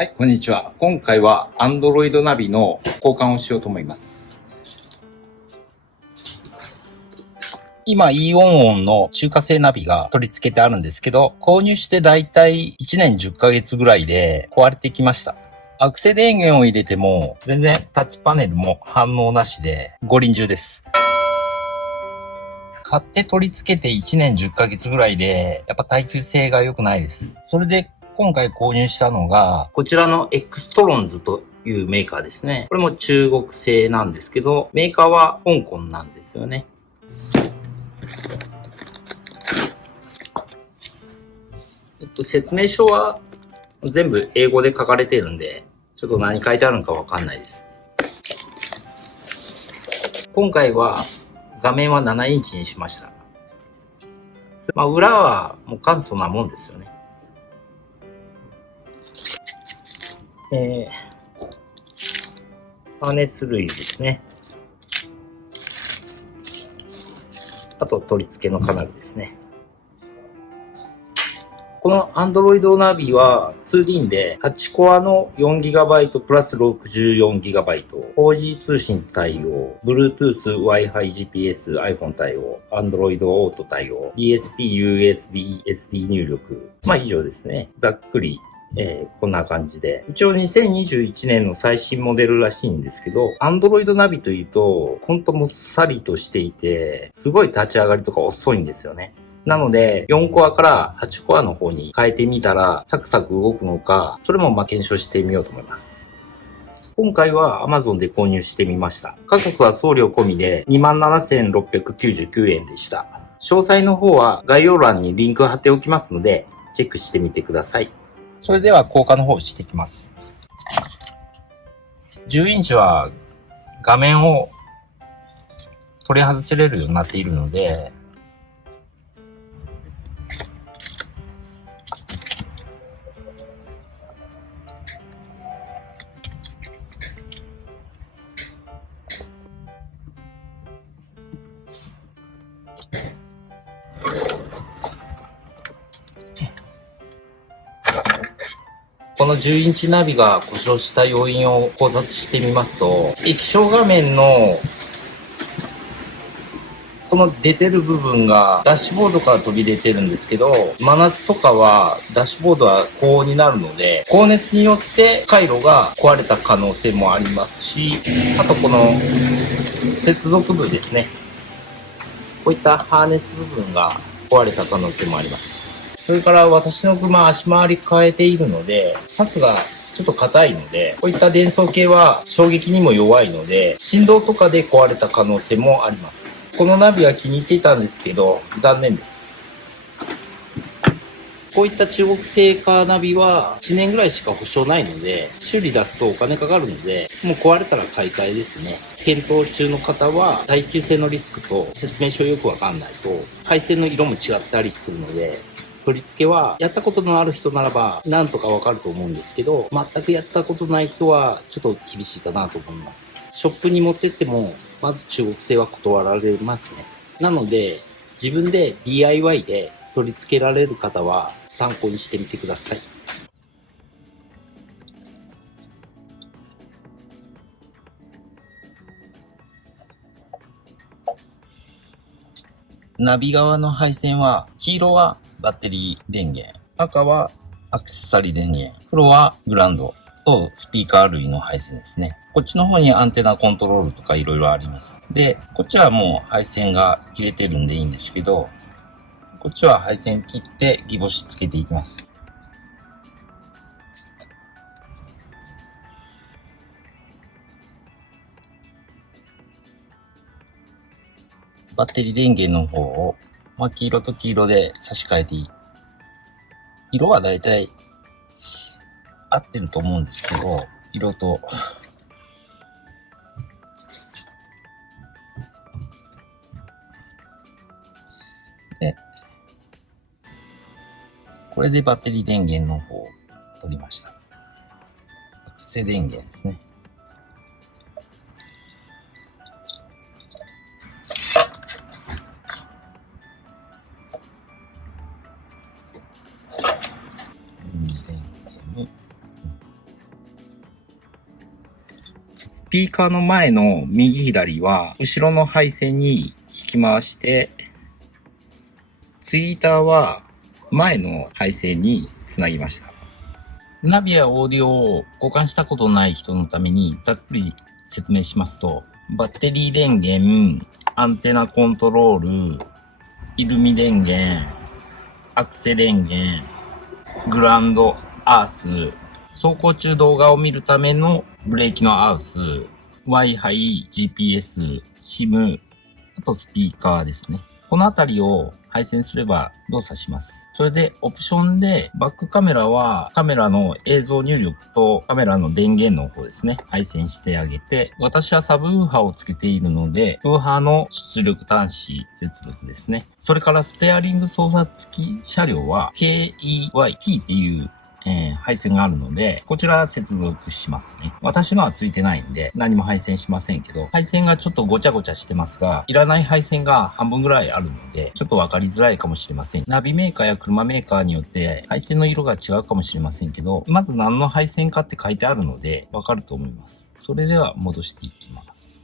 はい、こんにちは。今回は Android ナビの交換をしようと思います。今 イオンオンの中華製ナビが取り付けてあるんですけど、購入してだいたい1年10ヶ月ぐらいで壊れてきました。アクセ電源を入れても全然タッチパネルも反応なしで五輪中です。買って取り付けて1年10ヶ月ぐらいでやっぱ耐久性が良くないです。それで今回購入したのが、こちらのエクストロンズというメーカーですね。これも中国製なんですけど、メーカーは香港なんですよね。説明書は全部英語で書かれているんで、ちょっと何書いてあるのかわかんないです。今回は画面は7インチにしました。裏はもう簡素なもんですよね。ハーネス類ですね。あと取り付けの金具ですね。この Android ナビは 2D で8コアの 4GB プラス 64GB、4G 通信対応、Bluetooth、Wi-Fi、GPS、iPhone 対応、Android Auto 対応、DSP、USB、SD 入力。以上ですね。ざっくりこんな感じで。一応2021年の最新モデルらしいんですけど、Android ナビというと、ほんともっさりとしていて、すごい立ち上がりとか遅いんですよね。なので、4コアから8コアの方に変えてみたら、サクサク動くのか、それも検証してみようと思います。今回は Amazon で購入してみました。価格は送料込みで 27,699 円でした。詳細の方は概要欄にリンク貼っておきますので、チェックしてみてください。それでは交換の方をしていきます。10インチは画面を取り外せれるようになっているので、この10インチナビが故障した要因を考察してみますと、液晶画面のこの出てる部分がダッシュボードから飛び出てるんですけど、真夏とかはダッシュボードは高温になるので、高熱によって回路が壊れた可能性もありますし、あとこの接続部ですね。こういったハーネス部分が壊れた可能性もあります。それから私の車足回り変えているので、サスがちょっと硬いので、こういった電装系は衝撃にも弱いので、振動とかで壊れた可能性もあります。このナビは気に入っていたんですけど、残念です。こういった中国製カーナビは1年ぐらいしか保証ないので、修理出すとお金かかるので、もう壊れたら買い替えですね。検討中の方は耐久性のリスクと説明書よくわかんないと、配線の色も違ったりするので、取り付けはやったことのある人ならばなんとかわかると思うんですけど、全くやったことない人はちょっと厳しいかなと思います。ショップに持ってってもまず中国製は断られますね。なので自分で DIY で取り付けられる方は参考にしてみてください。ナビ側の配線は、黄色はバッテリー電源、赤はアクセサリー電源、黒はグラウンドとスピーカー類の配線ですね。こっちの方にアンテナコントロールとかいろいろあります。で、こっちはもう配線が切れてるんでいいんですけど、こっちは配線切ってギボシつけていきます。バッテリー電源の方を、黄色と黄色で差し替えていい。色はだいたい合ってると思うんですけど、色と、で、これでバッテリー電源の方を取りました。アクセ電源ですね。電源。ピーカーの前の右左は後ろの配線に引き回して、ツイーターは前の配線につなぎました。ナビやオーディオを交換したことのない人のためにざっくり説明しますと、バッテリー電源、アンテナコントロール、イルミ電源、アクセ電源、グラウンド、アース、走行中動画を見るためのブレーキのアース、Wi-Fi、GPS、SIM、あとスピーカーですね。このあたりを配線すれば動作します。それでオプションでバックカメラはカメラの映像入力とカメラの電源の方ですね、配線してあげて、私はサブウーハーをつけているので、ウーハーの出力端子接続ですね。それからステアリング操作付き車両は KEY っていう配線があるので、こちら接続しますね。私のはついてないんで、何も配線しませんけど、配線がちょっとごちゃごちゃしてますが、いらない配線が半分ぐらいあるので、ちょっとわかりづらいかもしれません。ナビメーカーや車メーカーによって配線の色が違うかもしれませんけど、まず何の配線かって書いてあるので、わかると思います。それでは戻していきます。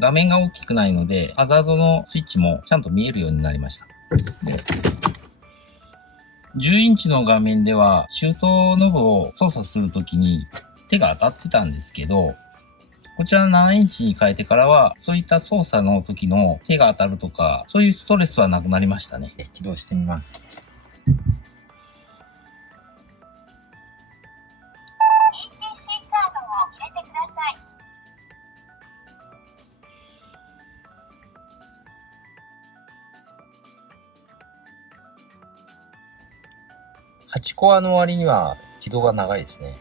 画面が大きくないので、ハザードのスイッチもちゃんと見えるようになりました。10インチの画面では、シュートノブを操作するときに手が当たってたんですけど、こちら7インチに変えてからは、そういった操作の時の手が当たるとか、そういうストレスはなくなりましたね。起動してみます。ETC カードを入れてください。8コアの割には起動が長いですね。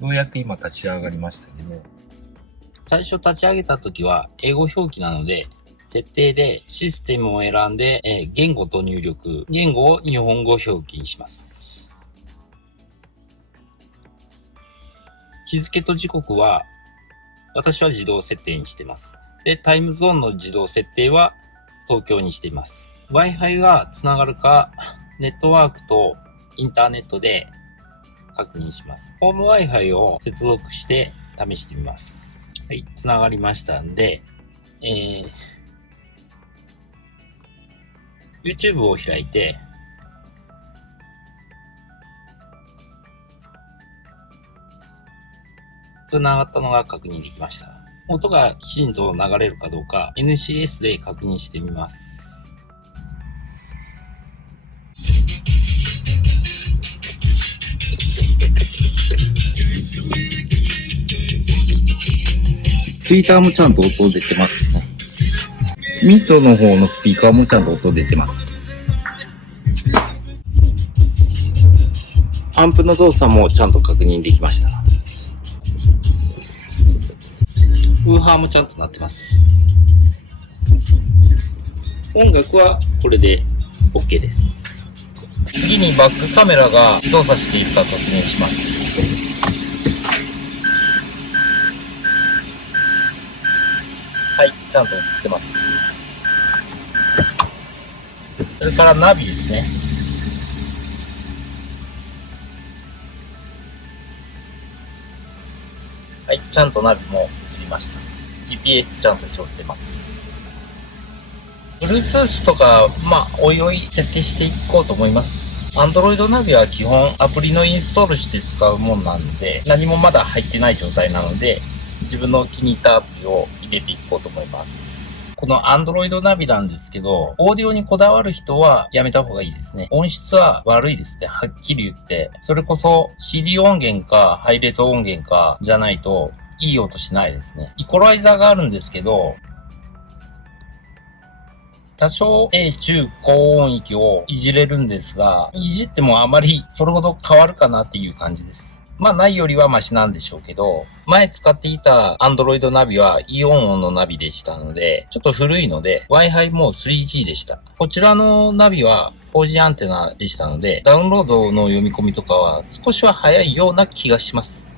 ようやく今立ち上がりましたけど、最初立ち上げた時は英語表記なので、設定でシステムを選んで、言語と入力、言語を日本語表記にします。日付と時刻は私は自動設定にしています。で、タイムゾーンの自動設定は東京にしています。Wi-Fi がつながるか、ネットワークとインターネットで確認します。ホーム Wi-Fi を接続して試してみます。はい、つながりましたんで、YouTube を開いて、つながったのが確認できました。音がきちんと流れるかどうか NCS で確認してみます。ツイーターもちゃんと音出てますね。ミッドの方のスピーカーもちゃんと音出てます。アンプの動作もちゃんと確認できました。ウーハーもちゃんと鳴ってます。音楽はこれで OK です。次にバックカメラが動作しているか確認します。はい、ちゃんと映ってます。それからナビですね。はい、ちゃんとナビも映りました。GPS ちゃんと拾ってます。Bluetooth とか、おいおい設定していこうと思います。Android ナビは基本アプリのインストールして使うもんなので、何もまだ入ってない状態なので、自分の気に入ったアプリを入れていこうと思います。この Android ナビなんですけど、オーディオにこだわる人はやめた方がいいですね。音質は悪いですね。はっきり言って。それこそ CD 音源かハイレゾ音源かじゃないといい音しないですね。イコライザーがあるんですけど、多少中高音域をいじれるんですが、いじってもあまりそれほど変わるかなっていう感じです。まあないよりはマシなんでしょうけど、前使っていた Android ナビはイオン音のナビでしたので、ちょっと古いので Wi-Fi も 3G でした。こちらのナビは 4G アンテナでしたので、ダウンロードの読み込みとかは少しは早いような気がします。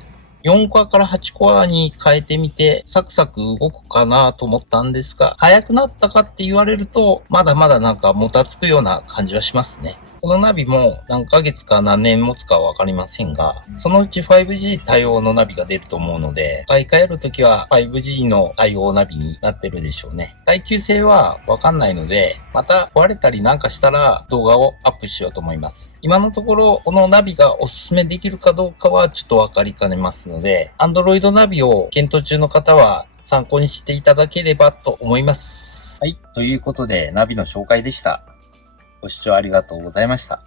4コアから8コアに変えてみて、サクサク動くかなと思ったんですが、早くなったかって言われると、まだまだなんかもたつくような感じはしますね。このナビも何ヶ月か何年持つかはわかりませんが、そのうち 5G 対応のナビが出ると思うので、買い替えるときは 5G の対応ナビになってるでしょうね。耐久性はわかんないので、また壊れたりなんかしたら動画をアップしようと思います。今のところ、このナビがおすすめできるかどうかはちょっとわかりかねますので、Android ナビを検討中の方は参考にしていただければと思います。はい。ということで、ナビの紹介でした。ご視聴ありがとうございました。